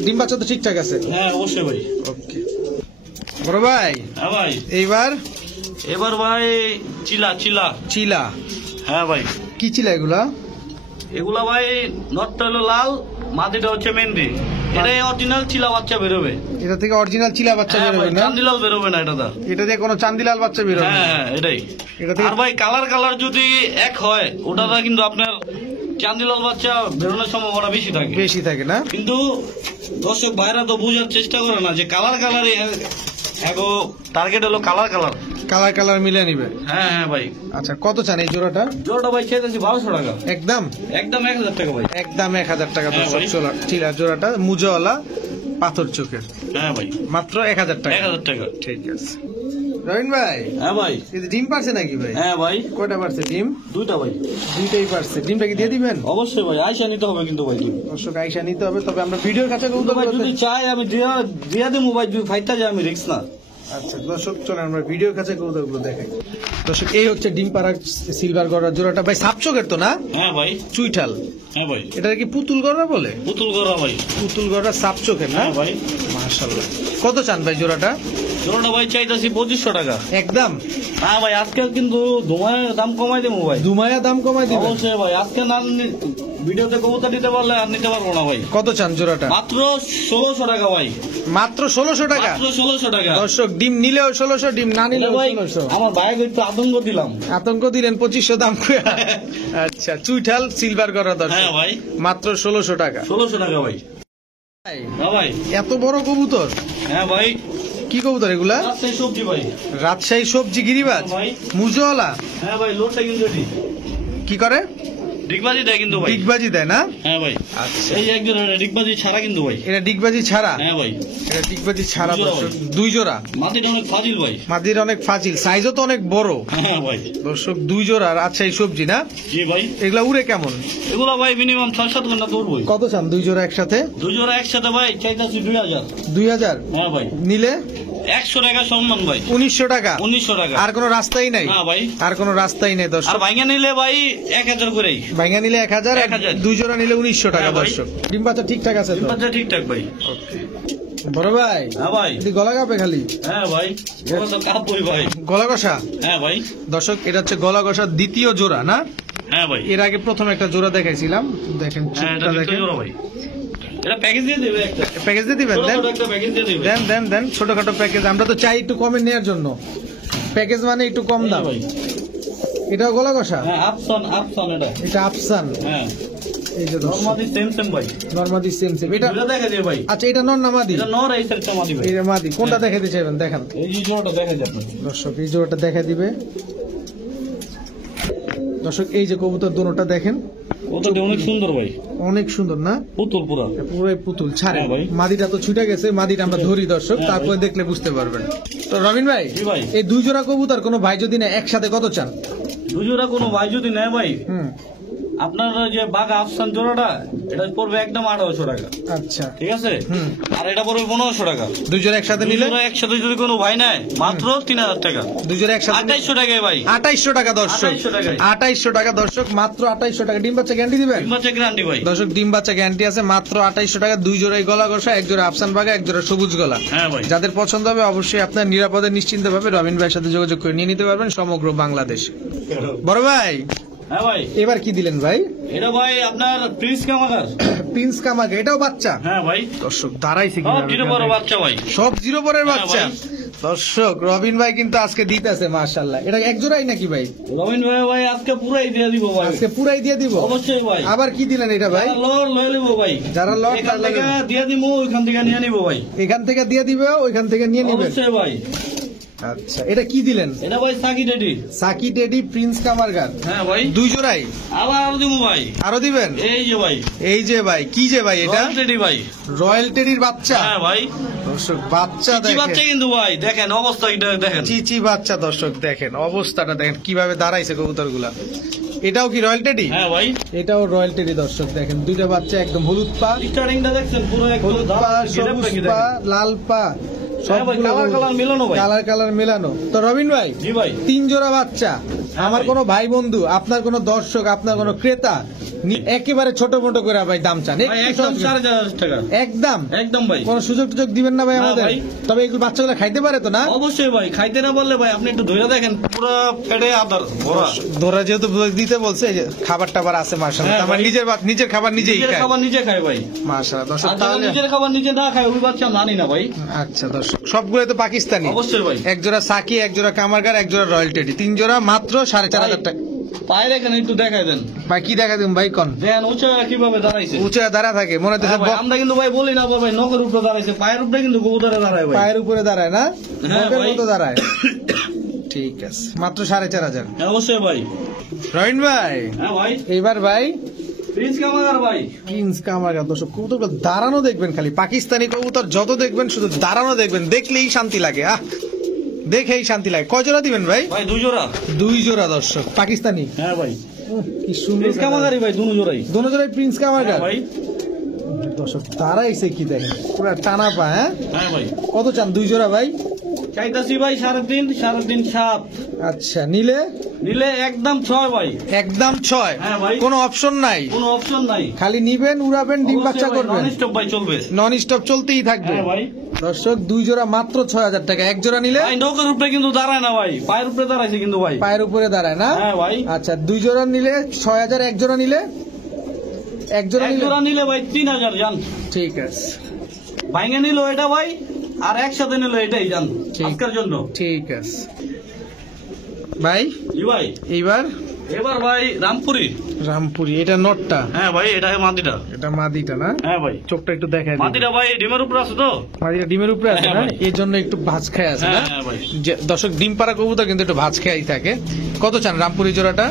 ডিম বাচ্চা তো ঠিকঠাক আছে? হ্যাঁ অবশ্যই ভাই। ওকে বড় ভাই, হ্যাঁ ভাই, এইবার এবার ভাই চিলা। চিলা। হ্যাঁ ভাই, কি চিলা এগুলা? এগুলা ভাই নটটা হলো লাল, মাটিটা হচ্ছে মেহেন্দি। এটাই অরিজিনাল চিলা বাচ্চা বেরোবে। এটা থেকে অরিজিনাল চিলা বাচ্চা হ্যাঁ ভাই, বেরোবে না? চান্দিলাল বেরোবে না এটা দা। এটা দিয়ে কোনো চান্দিলাল বাচ্চা বেরোবে না? হ্যাঁ এটাই। এটা থেকে আর ভাই কালার যদি এক হয়, ওটাতে কিন্তু আপনার চান্দিলাল বাচ্চা বেরোনোর সম্ভাবনা বেশি থাকে। বেশি থাকে না? কিন্তু দর্শক ভাইরা তো বোঝার চেষ্টা করে না যে কালারই এগো টার্গেট হলো কালার। কালার মিলে নিবে। হ্যাঁ হ্যাঁ ভাই, আচ্ছা কত চান এই জোড়াটা? জোড়াটা ভাই খেতেছি 1200 টাকা। একদম 1000 টাকা ভাই। একদম 1000 টাকা হ্যাঁ দর্শক। ভাই। চিলা জোড়াটা মুজাওয়ালা পাথর চোখের, হ্যাঁ ভাই, মাত্র 1000 টাকা। 1000 টাকা। ঠিক আছে রবিন ভাই, হ্যাঁ ভাই, এই ডিম পারছে নাকি ভাই? হ্যাঁ ভাই, কয়টা পারছে ডিম? 2টা ভাই। দুইটাই পারছে। ডিমটা কি দিয়ে দিবেন? অবশ্যই ভাই, আইসা নিতে হবে কিন্তু ভাই। দর্শক আইসা নিতে হবে, তবে আমরা ভিডিওর কাছে কিন্তু ভাই যদি চাই আমি দিয়া দেবো ভাই, যদি ফাইটটা যায় আমি রিস্ক না। আচ্ছা দর্শক চলেন আমরা ভিডিওর কাছে কবুতরগুলো দেখাই। দর্শক এই হচ্ছে ডিম পাড়া সিলভার গড়ার জোড়াটা ভাই, সাপচোকের তো না? হ্যাঁ ভাই, চুইঠাল। হ্যাঁ ভাই, এটা কি পুতুল গড়া বলে? পুতুল করা ভাই। পুতুল গড়া সাপচোকের না? হ্যাঁ ভাই, মাশাআল্লাহ। কত চান ভাই জোড়াটা? জোড়াটা ভাই চাইতেছি 2500 টাকা। একদম। হ্যাঁ ভাই, আজকে কিন্তু ধোঁয়ার দাম কমাই দেবো ভাই। দুমায়া দাম কমাই দিবেন? অবশ্যই ভাই, আজকে না ভিডিওতে কবুতর নিতে পারলে আর নিতে পারবো না ভাই। কত চান জোড়াটা? মাত্র 1600 টাকা ভাই। মাত্র 1600 টাকা? মাত্র 1600 টাকা। দর্শক ডিম নিলেও 1600, ডিম না নিলেও ভাই 1600। আমার ভাইকে একটু আতঙ্ক দিলাম। আতঙ্ক দিলেন 2500 দাম করে। আচ্ছা চুইঠাল সিলভার গড়া দর্শক, হ্যাঁ ভাই, মাত্র 1600 টাকা। 1600 টাকা ভাই। হ্যাঁ ভাই, এত বড় কবুতর, হ্যাঁ ভাই, কি কবুতর এগুলা? রাজশাহী সবজি ভাই। রাজশাহী সবজি গিরিবাজ ভাই। মুজওয়ালা। হ্যাঁ ভাই, লোডটা কিন্তু এটি কি করে? ডিগবাজি দেয় কিন্তু ভাই। ডিগবাজি দেয় না? হ্যাঁ ভাই, আচ্ছা এই যে একজন ডিগবাজি ছাড়া কিন্তু ভাই। এটা ডিগবাজি ছাড়া? হ্যাঁ ভাই, এটা ডিগবাজি ছাড়া দুই জোড়া দর্শক, 2 জোড়া। মাটিটা অনেক ফাজিল ভাই। মাদির অনেক ফাজিল, সাইজও তো অনেক বড় হ্যাঁ ভাই, দর্শক। 2 জোড়া রাজশাহী সবজি না? জি ভাই, এগুলা উড়ে কেমন? এগুলো ভাই মিনিমাম 6-7 ঘন্টা দৌড়বো। কত চান 2 জোড়া একসাথে? 2 জোড়া একসাথে ভাই চাইতেছি 2000। 2000? হ্যাঁ ভাই, নিলে 100 টাকা সম্মান ভাই। 1900 টাকা? 1900 টাকা। আর কোনো রাস্তাই নাই? না ভাই, আর কোনো রাস্তাই নেই আর দর্শক। ভাইঙ্গা নিলে ভাই 1000 করেই। ভাঙা নিলে 1000, 1000 2 জোড়া নিলে 1900 টাকা হ্যাঁ ভাই। দর্শক। ডিম বাচ্চা ঠিকঠাক আছে তো? বাচ্চা ঠিকঠাক ভাই। ওকে বড় ভাই, হ্যাঁ ভাই, এটি গলা কাপে খালি? হ্যাঁ ভাই, ওরা তো কাপড়ই ভাই। গলা কষা হ্যাঁ ভাই, দর্শক, এটা হচ্ছে গলা কষা দ্বিতীয় জোড়া না? হ্যাঁ ভাই। এর আগে প্রথম একটা জোড়া দেখাইছিলাম, দেখেন হ্যাঁ, এটা চোখটা দ্বিতীয় দেখেন। জোড়া ভাই। এটা প্যাকেজ দিয়ে দেবে একটা। প্যাকেজ দিয়ে দিবেন? দেন ছোট একটা প্যাকেজ দিয়ে দেবে। দেন দেন দেন, ছোটখাটো প্যাকেজ। আমরা তো চাই একটু কমে নেওয়ার জন্য, প্যাকেজ মানে একটু কম এই দাম। ভাই। এটাও গলা কষা? হ্যাঁ, আপসন এটা। এটা আফসান। হ্যাঁ, এই যে দর্শক, নরমালি সেম ভাই। নরমাদি সেম সেম। এটা এটা দেখা যায় ভাই। আচ্ছা, এটা নর না মাদি? এটা নর, এই সাইডটা মাদি ভাই। এটা মাদি। কোনটা হ্যাঁ। দেখাতে চাইবেন দেখান এই যে জোড়াটা দেখা যায় আপনাকে। দর্শক, এই জোড়াটা দেখা দিবে দর্শক। এই যে কবুতর দোনোটা দেখেন, ওটা অনেক সুন্দর ভাই, অনেক সুন্দর না? পুতুল পুরা। পুরোই পুতুল ছাড়ে। হ্যাঁ ভাই। মাদিটা তো ছুটে গেছে, মাদিটা আমরা ধরি দর্শক, হ্যাঁ তারপরে ভাই। দেখলে বুঝতে পারবেন। তো রবিন ভাই, জি ভাই। এই দুই জোড়া কবুতর কোনো ভাই যদি না একসাথে কত চান? দুজোড়া কোনো ভাই যদি নেয় ভাই, হুম, আপনার যে বাঘা আফসান জোড়াটা, এটা পড়বে একদম 1800 টাকা। আচ্ছা। ঠিক আছে? হুম। আর এটা পড়বে 1500 টাকা। দুই জোড়া একসাথে নিলে? দুজোড়া একসাথে যদি কোনো ভাই নেয়, মাত্র 3000 টাকা। দুই জোড়া একসাথে 2800 টাকায় ভাই। 2800 টাকা দর্শক। 2800 টাকায়। 2800 টাকা দর্শক, মাত্র 2800 টাকা। ডিম বাচ্চা গ্যারান্টি দিবেন? মাসে গ্যারান্টি ভাই। দর্শক, ডিম বাচ্চা গ্যারান্টি আছে, মাত্র 2800 টাকা। দুই জোড়াই গলা ঘষা, এক জোড়া আফসান বাঘা, এক জোড়া সবুজ গলা। হ্যাঁ ভাই। যাদের পছন্দ হবে অবশ্যই আপনার নিরাপদে নিশ্চিন্ত ভাবে রবিন ভাইয়ের সাথে যোগাযোগ করে নিয়ে নিতে পারবেন সমগ্র বাংলাদেশ। বড় ভাই, হ্যাঁ ভাই। এবার কি দিলেন ভাই? এটা ভাই আপনার প্রিন্স কামাগার। প্রিন্স কামাগে, এটাও বাচ্চা? হ্যাঁ ভাই। দর্শক দাঁড়াইছে সব কিভাবে? জিরো বড় বাচ্চা ভাই। সব জিরো পরের হ্যাঁ বাচ্চা। ভাই। দর্শক, রবিন ভাই কিন্তু আজকে দিতেছে মাশাআল্লাহ। এটা এক জোড়াই নাকি ভাই? রবিন ভাই ভাই আজকে পুরাই দিয়ে দিব ভাই। আজকে পুরাই দিয়ে দিব? অবশ্যই ভাই। আবার কি দিলেন এটা ভাই? যারা লর লয়ে নিব ভাই। যারা লট এখান থেকে দিয়ে দিব, ওইখান থেকে নিয়ে নিব ভাই। এখান থেকে দিয়ে দিবে, ওইখান থেকে নিয়ে নেবেন। অবশ্যই ভাই। আচ্ছা, এটা কি দিলেন? এটা ভাই Saki ready. Saki teddy prince কামারগার, হ্যাঁ ভাই। দুই জোড়াই? আবার আরো দিব ভাই। আরো দিবেন? এই যে ভাই, এই যে ভাই, কি যে ভাই এটা? রেডি ভাই। রয়্যাল টেডির বাচ্চা? হ্যাঁ ভাই। দর্শক, বাচ্চা কি বাচ্চা দেখেন, কিন্তু ভাই, দেখেন অবস্থা এটা দেখেন। চিচি বাচ্চা। দর্শক দেখেন অবস্থাটা, দেখেন কিভাবে দাঁড়াইছে কবুতর গুলা। এটাও কি রয়্যাল টেডি? হ্যাঁ ভাই। এটাও রয়্যাল টেডি। দর্শক দেখেন, দুইটা বাচ্চা একদম হলুদ পা, স্টার্টিংটা দেখছেন পুরো একদম হলুদ পা, সবুজ পা, লাল পা, হ্যাঁ ভাই, কালার কালার মিলানো ভাই। কালার কালার মেলানো। তো রবিন ভাই, জি ভাই। 3 জোড়া বাচ্চা, আমার ভাই। কোনো ভাই বন্ধু, আপনার কোনো দর্শক, আপনার কোনো ক্রেতা একেবারে ছোট মোটো করে ভাই দাম চান, ভাই একটু একদম সহজ- 4500 টাকা। একদম একদম ভাই। কোন সুযোগ টুযোগ দিবেন না ভাই না আমাদের? ভাই। তবে এগুলো বাচ্চাগুলো খাইতে পারে তো না? অবশ্যই ভাই, খাইতে না বললে ভাই আপনি একটু ধরে দেখেন, পুরো পেটে আদার ভরা। ধরা যেহেতু দিতে বলছে, এই যে খাবার টাবার আছে মাশাআল্লাহ, হ্যাঁ আমার ভাই। নিজের খাবার নিজেই নিজের খায় খাবার নিজে খায় ভাই। মাশাআল্লাহ। দর্শক আর যারা তাহলে নিজের খাবার নিজে না খায় ওই বাচ্চা মানি না ভাই। আচ্ছা দর্শক, সবগুলো তো পাকিস্তানি? অবশ্যই ভাই। এক জোড়া সাকি, এক জোড়া কামারগার, এক জোড়া রয়্যাল টেডি, 3 জোড়া মাত্র 4500 টাকা। পায়ের এখানে একটু দেখাই দেন। ভাই কি দেখা দিন ভাই? কন দেন উঁচা কিভাবে দাঁড়াইছে। উঁচা দাঁড়া থাকে, মনে হচ্ছে হ্যাঁ ভাই, আমরা কিন্তু ভাই বলি না ভাই নখের উপরে দাঁড়াইছে, পায়ের উপরে কিন্তু কবুতরে দাঁড়ায় ভাই। পায়ের উপরে দাঁড়ায় না, হ্যাঁ নখের ভাই। মতো দাঁড়ায়। ঠিক আছে, মাত্র 4500। হ্যাঁ অবশ্যই ভাই। রবিন ভাই, হ্যাঁ ভাই। এইবার ভাই প্রিন্স কামাগার ভাই। প্রিন্স কামারগার। দর্শক, কবুতরগুলো দাঁড়ানো দেখবেন, খালি পাকিস্তানি কবুতর যত দেখবেন শুধু দাঁড়ানো দেখবেন, দেখলেই শান্তি লাগে। দেখেই শান্তি লাগে। কয় জোড়া দিবেন ভাই? ভাই 2 জোড়া। 2 জোড়া দর্শক, পাকিস্তানি। হ্যাঁ ভাই। কি সুন্দর প্রিন্স কামাগারই ভাই, দুনো জোড়াই। দোনো জোড়াই প্রিন্স কামারগার। হ্যাঁ ভাই। দর্শক দাঁড়াইছে কি দেখেন, পুরা টানা পা। হ্যাঁ, হ্যাঁ ভাই। কত চান 2 জোড়া ভাই? চাইতাছি ভাই 3.5, 7.5। আচ্ছা, নিলে নিলে একদম 6 ভাই। একদম 6? হ্যাঁ ভাই। কোনো অপশন নাই? কোনো অপশন নাই। খালি নিবেন, উড়াবেন, ডিম বাচ্চা করবেন, নন স্টপ ভাই চলবে। নন স্টপ চলতেই থাকবে। হ্যাঁ ভাই। দর্শক, 2 জোড়া মাত্র 6000 টাকা। এক জোড়া নিলে ভাই নৌকার উপরে কিন্তু দাঁড়ায় না ভাই, পায়ের উপরে দাঁড়াইছে কিন্তু ভাই। পায়ের উপরে দাঁড়ায় না? হ্যাঁ ভাই। আচ্ছা, 2 জোড়া নিলে 6000, এক জোড়া নিলে? এক জোড়া এক নিলে জোড়া নিলে ভাই 3000 জান। ঠিক আছে, ভাঙে নিল এটা ভাই, আর একসাথে নিল এটাই জান ঠিক। আজকের জন্য। ঠিক আছে ভাই। জি ভাই। এইবার এবার ভাই রামপুরি। রামপুরি, এটা নটটা? হ্যাঁ ভাই, এটা মাদিটা। এটা মাদিটা না? হ্যাঁ ভাই। চোখটা একটু দেখাই দিন। মাদিটা ভাই ডিমের উপর আছে তো। মাদিটা ডিমের উপরে আছে হ্যাঁ না, ভাই। এই জন্য একটু ভাজ খায় আছে না? হ্যাঁ হ্যাঁ ভাই। দর্শক, ডিম পাড়া কবুতর কিন্তু একটু ভাজ খেয়াই থাকে। কত চান রামপুরি জোড়াটা?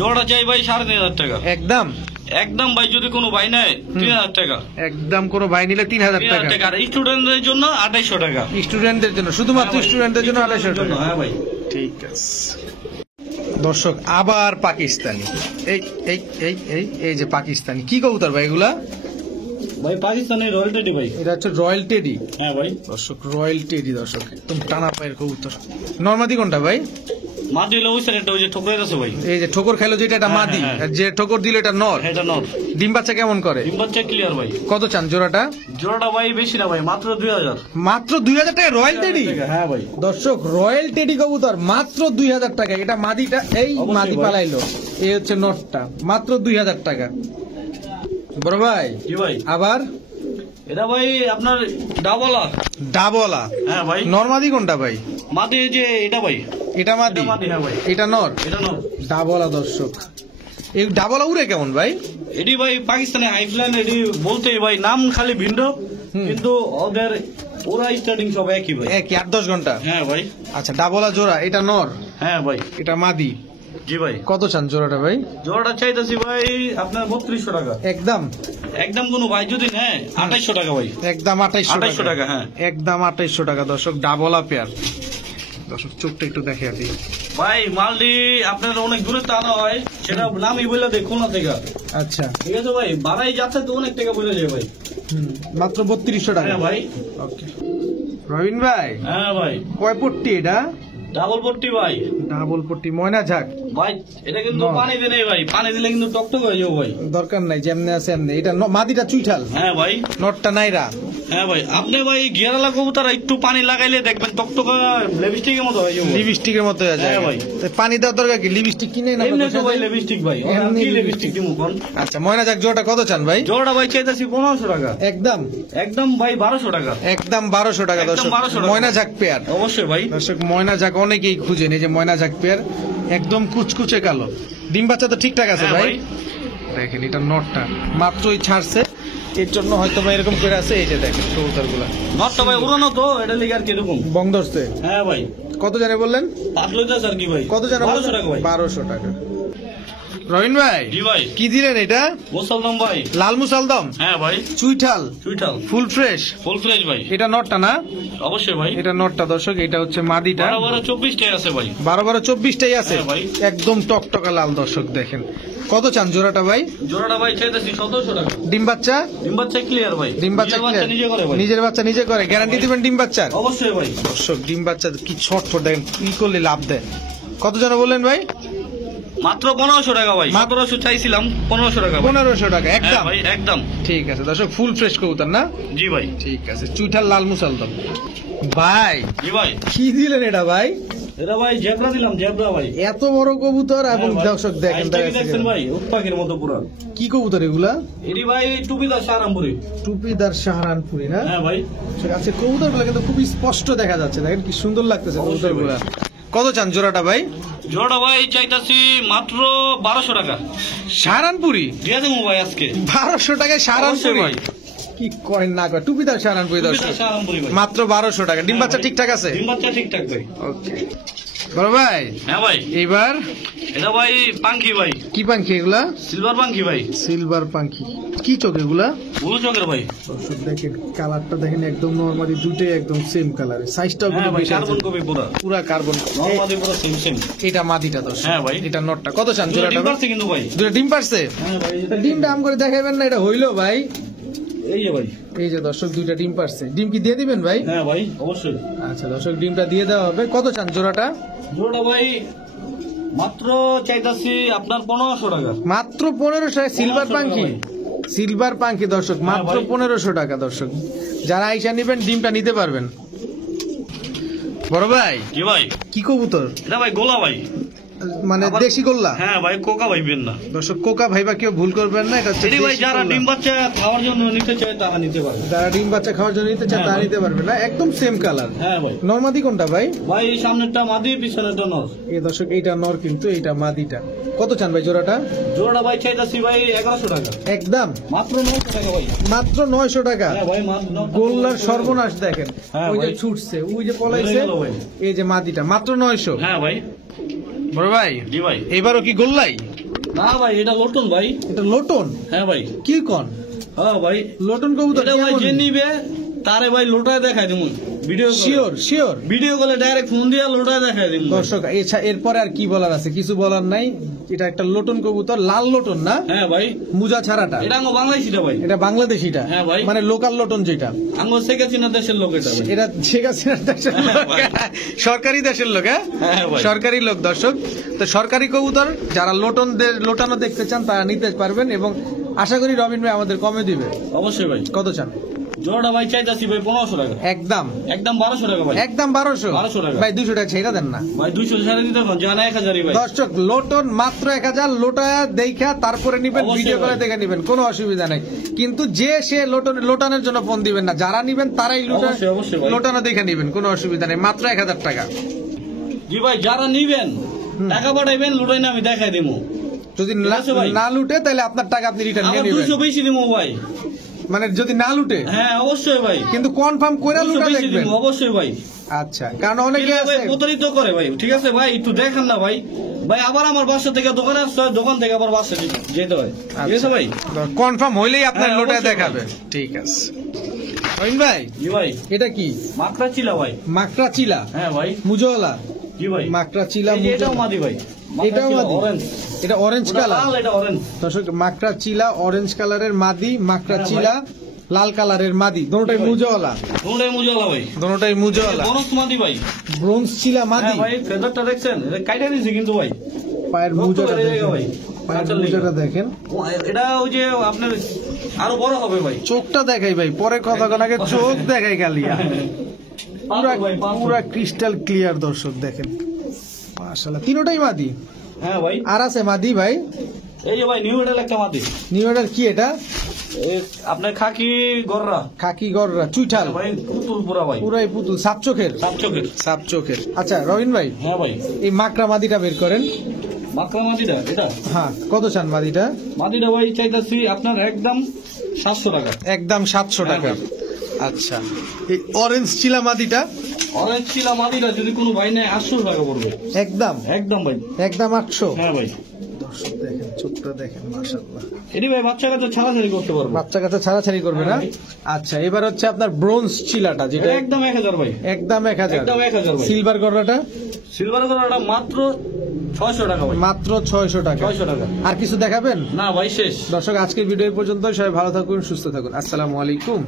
জোড়া চাই ভাই 3500 টাকা। একদম একদম ভাই, যদি কোনো ভাই নেয় 3000 টাকা। একদম কোনো ভাই নিলে 3000 3000 টাকা। টাকা। আর স্টুডেন্টদের জন্য 2800 টাকা। স্টুডেন্টদের জন্য, শুধুমাত্র হ্যাঁ ভাই, স্টুডেন্টদের জন্য 2800 টাকা। হ্যাঁ ভাই। ঠিক আছে দর্শক, আবার পাকিস্তানি। এই এই এই এই এই যে পাকিস্তানি, কি কবুতর ভাই এগুলা? ভাই পাকিস্তানের রয়্যাল টেডি ভাই। এটা হচ্ছে রয়্যাল টেডি। হ্যাঁ ভাই। দর্শক, রয়্যাল টেডি। দর্শক, একদম টানা পায়ের কবুতর। নরমাদি কোনটা ভাই? মাদি হলো ওই সাইডটা ওই যে ঠোকরে আছে ভাই। এই যে ঠোকর খাইলো যেটা এটা হ্যাঁ, মাদি, হ্যাঁ, আর যে ঠোকর দিল এটা নর। এটা নর। ডিম বাচ্চা কেমন করে? ডিম বাচ্চা ক্লিয়ার ভাই। কত চান জোড়াটা? জোড়াটা ভাই বেশি না ভাই, মাত্র 2000। মাত্র 2000 টাকা রয়্যাল টেডি। হ্যাঁ ভাই। দর্শক রয়্যাল টেডি কবুতর মাত্র 2000 টাকা। এটা মাদিটা, এই অবশ্যই মাদি ভাই। পালাইলো, এই হচ্ছে নটটা, মাত্র 2000 টাকা। বড় ভাই জি ভাই। আবার এটা ভাই আপনার ডাবলা। ডাবলা। হ্যাঁ ভাই। নরমাদি কোনটা ভাই? মাদি যে এটা ভাই। এটা মাদি। এটা মাদি, হ্যাঁ ভাই। এটা নর। এটা নর। ডাবলা দর্শক, এই ডাবলা উড়ে কেমন ভাই? এটি ভাই পাকিস্তানে হাইফ্ল্যান্ড, এটি বলতে ভাই নাম খালি ভিন্ন, কিন্তু ওদের ওরা স্টার্টিং সব একই ভাই। এক 8-10 ঘন্টা। হ্যাঁ ভাই। আচ্ছা ডাবলা জোড়া, এটা নর, হ্যাঁ ভাই। এটা মাদি। জি ভাই। কত চান জোড়াটা ভাই? জোড়াটা চাইতেছি ভাই আপনার 3200 টাকা। একদম একদম কোনো ভাই যদি নেয় 2800 টাকা ভাই। একদম 2800 টাকা, হ্যাঁ। একদম 2800 টাকা দর্শক, ডাবলা পেয়ার। দর্শক চোখটা একটু দেখে আর কি। ভাই মালটি আপনার অনেক দূরে তো আনা হয়, সেটা নামই বলে দেয় খুলনা থেকে। আচ্ছা ঠিক আছে ভাই, বাড়াই যাচ্ছে তো অনেক টাকা বলে যায় ভাই। মাত্র 3200 টাকা। হ্যাঁ ভাই। ওকে রবিন ভাই, হ্যাঁ ভাই। কয় পট্টি এটা? ডাবল পট্টি ভাই। ডাবল পট্টি ময়না ঝাক ভাই এটা কিন্তু নর। পানি দিয়ে নেই ভাই, পানি দিলে কিন্তু টকটক হয়ে যাবো ভাই। দরকার নাই, যেমনে আছে এমনি। এটা মাদিটা চুইঠাল, হ্যাঁ ভাই। নটটা নাইরা। হ্যাঁ ভাই, আপনি ভাই ঘেরালা কবুতর একটু পানি লাগাইলে দেখবেন টকটকা লিপস্টিকের মতো হয়ে যাবে। লিপস্টিকের মতো হয়ে যায় হ্যাঁ ভাই। তো পানি দেওয়ার দরকার কি? লিপস্টিক কিনে না এমনি তো ভাই লিপস্টিক ভাই, এমনি কি লিপস্টিক। লিপস্টিক দিমু কোন? আচ্ছা ময়না ঝাক জোড়াটা কত চান ভাই? জোড়াটা ভাই চাইতেছি 1500 টাকা। একদম একদম ভাই 1200 টাকা। একদম 1200 টাকা একদম দর্শক। 1200 টাকা। ময়না ঝাক পেয়ার অবশ্যই ভাই। দর্শক, ময়না ঝাক অনেকেই খুঁজেন, এই যে ময়না ঝাক পেয়ার একদম কুচকুচে কালো। ডিম বাচ্চা তো ঠিকঠাক আছে হ্যাঁ ভাই? ভাই। দেখেন এটা নটটা মাত্রই ছাড়ছে, এর জন্য হয়তো বা এরকম করে আছে। এই যে দেখেন কবুতর গুলা নটটা ভাই উড়ানো তো, এটা লিগে আর কিরকম। বং ধরছে। হ্যাঁ ভাই। কত জানে বললেন? 5 লিটার আর কি ভাই। কত জানে? 1200 টাকা ভাই। 1200 টাকা। রবিন ভাই জি ভাই। কি দিলেন এটা? মুসলমান ভাই। লাল মুসালদম, হ্যাঁ ভাই। চুইঠাল, চুইটাল ফুল ফ্রেশ। ফুল ফ্রেশ ভাই। এটা নটটা না? অবশ্যই ভাই। এটা নটটা দর্শক, এটা হচ্ছে মাদিটা। 12-24 টাকা আছে ভাই। 12-24টাই আছে। হ্যাঁ ভাই। একদম টকটকা লাল দর্শক দেখেন। কত চান জোড়াটা ভাই? জোড়াটা ভাই চাইতেছি 1700 টাকা। ডিম বাচ্চা? ডিম বাচ্চা ক্লিয়ার ভাই। ডিম বাচ্চা নিজের বাচ্চা clear? নিজে করে ভাই। নিজের বাচ্চা নিজে করে, গ্যারান্টি দিবেন ডিম বাচ্চার? অবশ্যই ভাই। দর্শক ডিম বাচ্চা কি ছটফট দেখেন, কি করলে লাভ দেয়। কত জন বললেন ভাই? মাত্র 1500 টাকা ভাই। 1700 চাইছিলাম, 1500 টাকা ভাই। 1500 টাকা হ্যাঁ একদম। ভাই একদম। ঠিক আছে দর্শক, ফুল ফ্রেশ কবুতর না? জি ভাই। ঠিক আছে, চুইঠাল লাল মুসালদম। ভাই জি ভাই। কি দিলেন এটা ভাই? এটা ভাই জেব্রা দিলাম, জেব্রা ভাই। এত বড় কবুতর এবং হ্যাঁ ভাই। দর্শক দেখেন আইসটা কি দেখছেন ভাই, উটপাখির মতো পুরো। কি কবুতর এগুলা? এটি ভাই টুপিদার সারামপুরি। টুপিদার শাহরানপুরি না? হ্যাঁ ভাই। আচ্ছা কবুতর গুলা কিন্তু খুবই স্পষ্ট দেখা যাচ্ছে, দেখেন কি সুন্দর লাগতেছে অবশ্যই কবুতর গুলা। কত চান জোড়াটা ভাই? জোড়া ভাই চাইতাছি মাত্র 1200 টাকা। শাহরানপুরি দিয়ে দেবো ভাই আজকে। 1200 টাকায় শাহরানপুরি? অবশ্যই ভাই। কি কয় না কয়, টুপিদার শাহরানপুরি দর্শক টুপিদার সারামপুরি ভাই। মাত্র 1200 টাকা। ডিম হ্যাঁ বাচ্চা ভাই। ঠিকঠাক আছে? ডিম বাচ্চা ঠিকঠাক ভাই। ওকে বড় ভাই, হ্যাঁ ভাই। এইবার এটা ভাই পাঙ্খি ভাই, কি পাখি এগুলা? সিলভার পাঙ্খি ভাই। সিলভার পাখি। কি চোখ এগুলা? ব্লু চকের ভাই। দর্শক দেখেন কালারটা দেখেন, একদম নরমালি দুটোই একদম সেম কালার। সাইজটাও হ্যাঁ কিন্তু ভাই, বেশি আছে। কার্বন কপি পুরো। পুরা কার্বন। নরমালি পুরো সেম সেম। এটা মাদিটা দর্শক। হ্যাঁ ভাই। এটা নটটা। কত চান দুটো জোড়াটা ডিম ভাই? পারছে কিন্তু ভাই। দুটো ডিম পারছে? হ্যাঁ ভাই। তা ডিমটা আম করে দেখাবেন না? এটা হইলো ভাই? এই যে ভাই। এই যে দর্শক দুইটা ডিম পারছে। ডিম কি দিয়ে দিবেন ভাই? হ্যাঁ ভাই অবশ্যই। আচ্ছা দর্শক ডিমটা দিয়ে দেওয়া হবে। কত চান জোড়াটা? জোড়া ভাই মাত্র চাইতাছি আপনার 1500 টাকা। মাত্র 1500 টাকা। সিলভার 1500 টাকা পাখি, ভাই। সিলভার পাখি দর্শক মাত্র ভাই। 1500 টাকা দর্শক। যারা আইসা নিবেন ডিমটা নিতে পারবেন। বড় ভাই কি ভাই? কি কবুতর? এটা ভাই গোলা ভাই। মানে আবার- দেশি গোল্লা? হ্যাঁ ভাই, কোকা ভাইবেন না। দর্শক কোকা ভাইবা কেউ ভুল করবেন না, এটা হচ্ছে এটি ভাই দেশি যারা গোল্লা। ডিম বাচ্চা খাওয়ার জন্য নিতে চায় তারা নিতে পারে। যারা ডিম বাচ্চা খাওয়ার জন্য নিতে চায় হ্যাঁ তারা ভাই। নিতে পারবে না, একদম সেম কালার। হ্যাঁ ভাই। নরমাদি কোনটা ভাই? ভাই সামনেরটা মাদি, পিছনেরটা নর। এই দর্শক এইটা নর কিন্তু এইটা মাদিটা। কত চান ভাই জোড়াটা? জোড়াটা ভাই চাইতাছি ভাই 1100 টাকা। একদম মাত্র 900 টাকা ভাই। মাত্র 900 টাকা। হ্যাঁ ভাই, মাত্র 900 গোল্লার সর্বনাশ দেখেন, হ্যাঁ ওই যে ভাই। ছুটছে, ওই যে পলাইছে, ভুলে গেল ভাই। এই যে মাদিটা মাত্র 900। হ্যাঁ ভাই। বড় ভাই জি ভাই। এবারও কি গোল্লাই? না ভাই, এটা লটন ভাই। এটা লোটন? হ্যাঁ ভাই। কি কোন? হ্যাঁ ভাই। লোটন কবুতর এটা ভাই কেমন? যে নিবে তারে ভাই লোটায় দেখাই দেবো। ভিডিও শিওর শিওর ভিডিও কলে ডাইরেক্ট ফোন দিয়ে লোটায় দেখায় দিন ভাই। দর্শক এরপরে আর কি বলার আছে, কিছু বলার নাই। এটা একটা লোটন কবুতর, লাল লোটন না, হ্যাঁ ভাই, মুজা ছাড়াটা। এটা আঙ্গো বাংলাদেশিটা ভাই, এটা বাংলাদেশিটা, হ্যাঁ ভাই। মানে লোকাল লোটন যেটা। আঙ্গো শেখ হাসিনা দেশের লোক এটা ভাই। এটা শেখ হাসিনার দেশের লোক, সরকারি দেশের লোক, হ্যাঁ হ্যাঁ ভাই। সরকারি লোক। দর্শক, তো সরকারি কবুতর যারা লোটানো দেখতে চান তারা নিতে পারবেন, এবং আশা করি রবিন ভাই আমাদের কমে দিবে। অবশ্যই ভাই। কত চান? জোড়াটা ভাই চাইতাছি ভাই 1500 টাকা, একদম একদম 1200 টাকা ভাই, একদম 1200 টাকা। ভাই 200 টাকা ছেড়ে দেন না ভাই 200 ছাড়া দিতে পারবেন, জানা 1000 ভাই। দর্শক, লোটন মাত্র 1000, লোটা দেখা তারপরে নিবেন, অবশ্যই ভিডিও করে ভাই। দেখে নিবেন, কোনো অসুবিধা নেই। কিন্তু যে সে লোটানোর জন্য ফোন দিবেন না, যারা নিবেন তারাই অবশ্যই, অবশ্যই ভাই। লোটানো দেখে নিবেন, কোনো অসুবিধা নেই। মাত্র 1000 টাকা। জি ভাই, যারা নিবেন টাকা পাঠাইবেন, লুটাই না আমি দেখাই দিমু। যদি ঠিক আছে ভাই। না লুটে তাহলে আপনার টাকা আপনি রিটার্ন আমার নিয়ে নেবেন, 200 বেশি দিমু ভাই। মানে যদি না লুটে, হ্যাঁ অবশ্যই ভাই, কিন্তু কনফার্ম করে 200 লুটা বেশি দেখবেন। দিমু অবশ্যই ভাই। আচ্ছা, কারণ অনেকে কিনলে ভাই আছে প্রতারিত করে ভাই, ঠিক আছে ভাই, একটু দেখেন না ভাই। ভাই আবার আমার বাসা থেকে দোকানে আসতে হয়, দোকান থেকে আবার বাসা যেতে হয়, ঠিক আছে ভাই। কনফার্ম হইলেই আপনার হ্যাঁ, লোটায় অবশ্যই দেখাবে। ঠিক আছে রহিম ভাই, জি ভাই, এটা কি? মাত্রা চিলা ভাই। মাকড়া চিলা হ্যাঁ ভাই, মুজওয়ালা, জি ভাই, মাকড়া চিলা এই যে এটাও মুজওয়ালা। মাদি ভাই, এটাও মাদি? অরেঞ্জ, এটা অরেঞ্জ কালার। লাল, এটা অরেঞ্জ। দর্শক, মাকড়া চিলা অরেঞ্জ কালারের মাদি, মাকড়া হ্যাঁ চিলা লাল কালারের মাদি, দুটোটাই জি ভাই। মুজওয়ালা, দুটোই মুজালা ভাই, দুটোটাই মুজওয়ালা। বনস মাদি ভাই। ব্রোঞ্জ চিলা মাদি। হ্যাঁ ভাই, ফেদারটা দেখছেন, এটা কাইটা দিয়েছি কিন্তু ভাই। পায়ের রক্ত মুজাটা বেরিয়ে দেখেন, গেছে ভাই। পায়ের আচ্ছা, মুজাটা দেখেন, এটা ওই যে আপনার আরো বড় হবে ভাই। চোখটা দেখাই ভাই, পরে কথা আগে চোখ দেখাই গালিয়া। পুরা পাঁচশো ভাই, 500 পুরা ক্রিস্টাল ক্লিয়ার। দর্শক দেখেন, মাশাআল্লাহ, তিনটাই মাদি। হ্যাঁ ভাই, আর আছে মাদি ভাই? এই যে ভাই নিউ এডাল একটা মাদি। নিউ এডার কি এটা? এই আপনার খাকি গররা খাকি গররা চুইঠাল, ভাই, পুতুল পুরা ভাই, পুরাই পুতুল, সাপ চোখের, সাত চোখের। সাপ চোখের। আচ্ছা রবিন ভাই, হ্যাঁ ভাই, এই মাকড়া মাদিটা বের করেন। মাকড়া মাদিটা এটা, হ্যাঁ, কত চান মাদিটা? মাদিটা ভাই চাইতাছি আপনার একদম 700 টাকা। একদম 700 টাকা। হ্যাঁ আচ্ছা, এই অরেঞ্জ চিলা মাদিটা? অরেঞ্জ ছিলা মাদিটা যদি কোনো ভাই নেয় 800 টাকা পড়বে, একদম একদম ভাই। একদম 800। হ্যাঁ ভাই, দর্শক দেখেন, চোখটা দেখেন, মাশাআল্লাহ। এটি ভাই বাচ্চা কাচ্চা ছাড়াছাড়ি করতে পারবে, বাচ্চা কাচ্চা ছাড়াছাড়ি করবে না? হ্যাঁ আচ্ছা, এবার হচ্ছে আপনার ব্রোঞ্জ চিলাটা, যেটা একদম 1000 ভাই, একদম 1000। একদম 1000 ভাই। সিলভার গররাটা সিলভার গররাটা মাত্র 600 টাকা ভাই, মাত্র 600 টাকা। 600 টাকা। আর কিছু দেখাবেন? না ভাই শেষ। দর্শক, আজকের ভিডিও এই পর্যন্ত। সবাই ভালো থাকুন, সুস্থ থাকুন। আসসালামু আলাইকুম।